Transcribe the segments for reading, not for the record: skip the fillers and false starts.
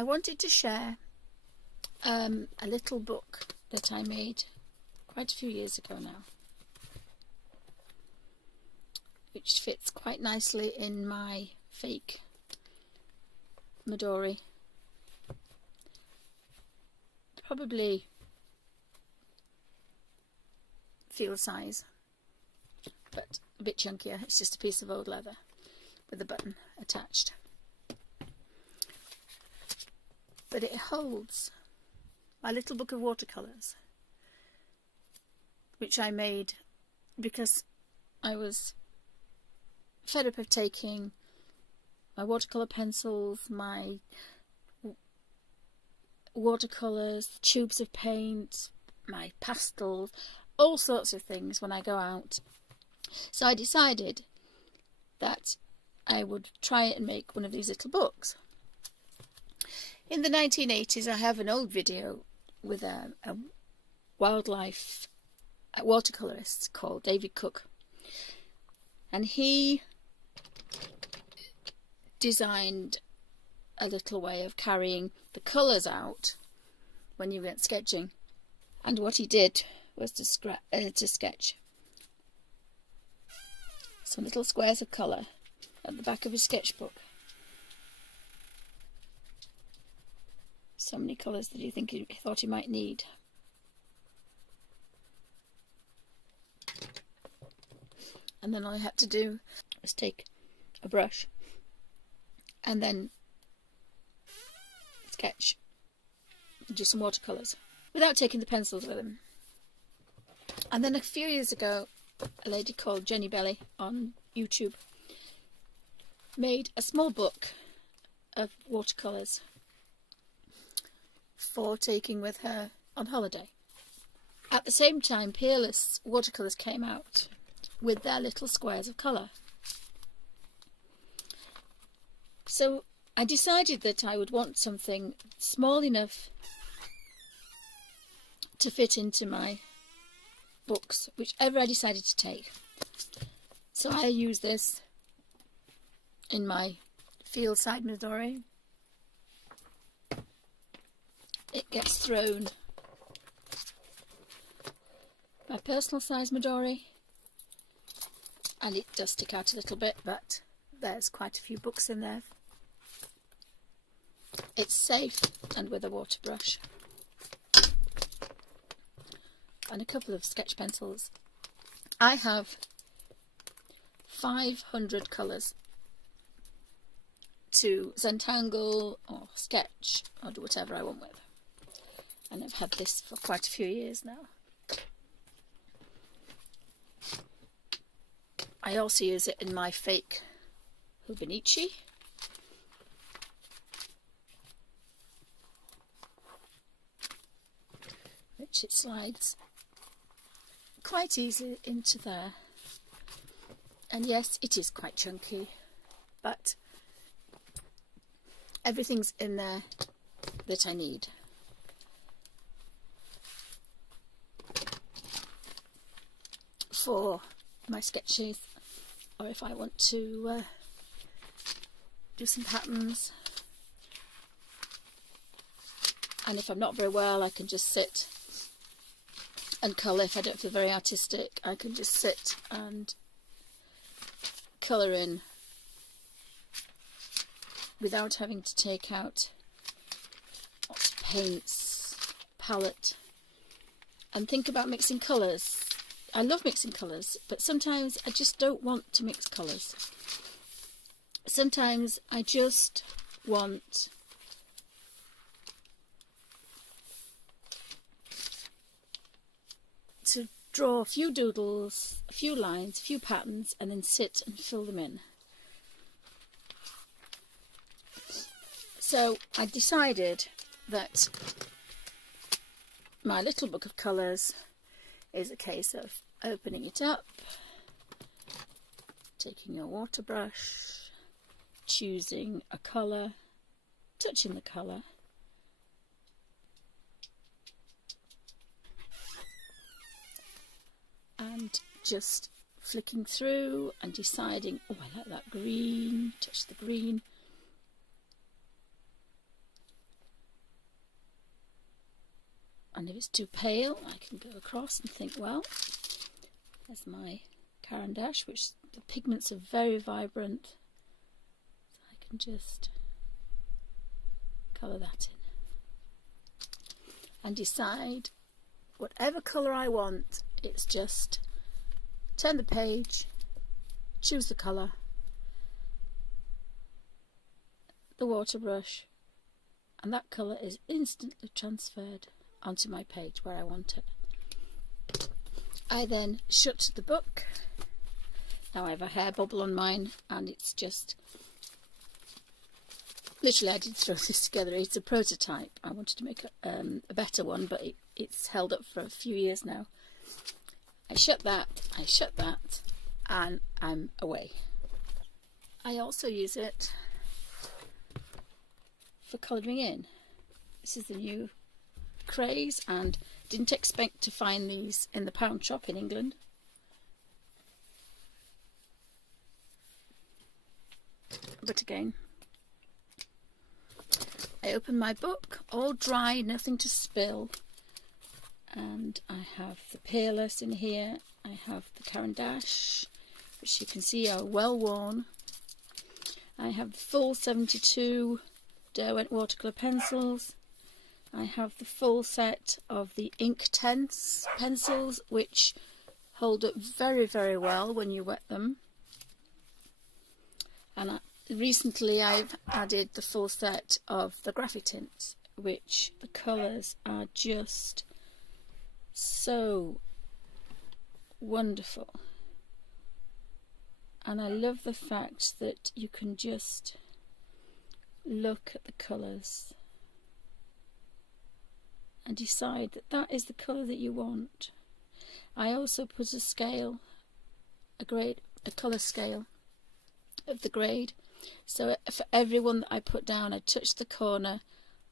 I wanted to share a little book that I made quite a few years ago now, which fits quite nicely in my fake Midori. Probably field size, but a bit chunkier. It's just a piece of old leather with a button attached. But it holds my little book of watercolours, which I made because I was fed up of taking my watercolour pencils, my watercolours, tubes of paint, my pastels, all sorts of things when I go out. So I decided that I would try and make one of these little books. In the 1980s, I have an old video with a wildlife watercolourist called David Cook, and he designed a little way of carrying the colours out when you went sketching. And what he did was to sketch some little squares of colour at the back of his sketchbook. So many colours that he thought he might need. And then all I had to do was take a brush and then sketch and do some watercolours without taking the pencils with him. And then a few years ago, a lady called Jenny Belly on YouTube made a small book of watercolours for taking with her on holiday. At the same time, Peerless watercolours came out with their little squares of colour. So I decided that I would want something small enough to fit into my books, whichever I decided to take. So I use this in my field side Midori. It gets thrown my personal size Midori, and it does stick out a little bit, but there's quite a few books in there. It's safe, and with a water brush and a couple of sketch pencils. I have 500 colours to zentangle or sketch or do whatever I want with. And I've had this for quite a few years now. I also use it in my fake hobonichi. Which it slides quite easily into there. And yes, it is quite chunky, but everything's in there that I need. For my sketches, or if I want to do some patterns, and if I'm not very well, I can just sit and colour. If I don't feel very artistic, I can just sit and colour in without having to take out lots of paints, palette, and think about mixing colours. I love mixing colours, but sometimes I just don't want to mix colours. Sometimes I just want to draw a few doodles, a few lines, a few patterns, and then sit and fill them in. So I decided that my little book of colours is a case of opening it up, taking your water brush, choosing a colour, touching the colour, and just flicking through and deciding, oh, I like that green, touch the green, and if it's too pale I can go across and think, well, there's my Caran d'Ache, which the pigments are very vibrant, so I can just colour that in and decide whatever colour I want. It's just turn the page, choose the colour, the water brush, and that colour is instantly transferred onto my page where I want it. I then shut the book. Now I have a hair bubble on mine, and it's just literally, I did throw this together. It's a prototype. I wanted to make a better one, but it's held up for a few years now. I shut that, and I'm away. I also use it for colouring in. This is the new craze, and didn't expect to find these in the pound shop in England. But again, I open my book, all dry, nothing to spill, and I have the Peerless in here. I have the Caran d'Ache, which you can see are well worn. I have the full 72 Derwent watercolour pencils. I have the full set of the Inktense pencils, which hold up very, very well when you wet them. And recently I've added the full set of the Graphitints, which the colours are just so wonderful. And I love the fact that you can just look at the colours and decide that that is the colour that you want. I also put a scale, a colour scale of the grade. So for every one that I put down, I touched the corner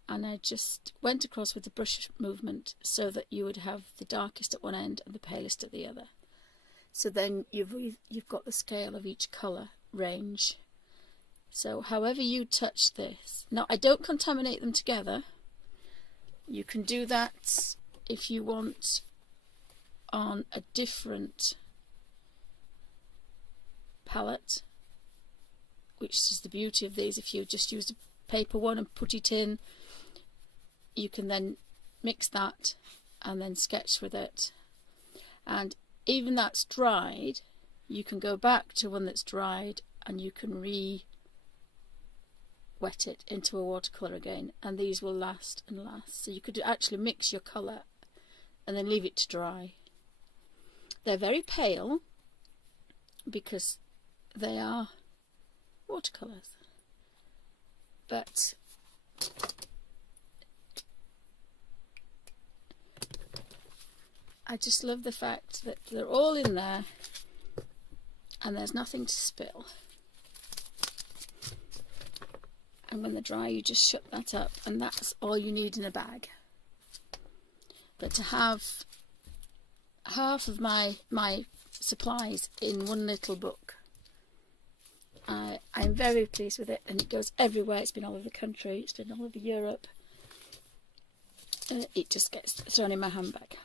and I just went across with the brush movement so that you would have the darkest at one end and the palest at the other. So then you've got the scale of each colour range. So however you touch this, now I don't contaminate them together. You can do that if you want on a different palette, which is the beauty of these. If you just use a paper one and put it in, you can then mix that and then sketch with it. And even that's dried, you can go back to one that's dried and you can wet it into a watercolour again, and these will last and last. So you could actually mix your colour and then leave it to dry. They're very pale because they are watercolours, but I just love the fact that they're all in there and there's nothing to spill. And when they're dry, you just shut that up, and that's all you need in a bag. But to have half of my supplies in one little book, I'm very pleased with it, and it goes everywhere. It's been all over the country, it's been all over Europe. It just gets thrown in my handbag.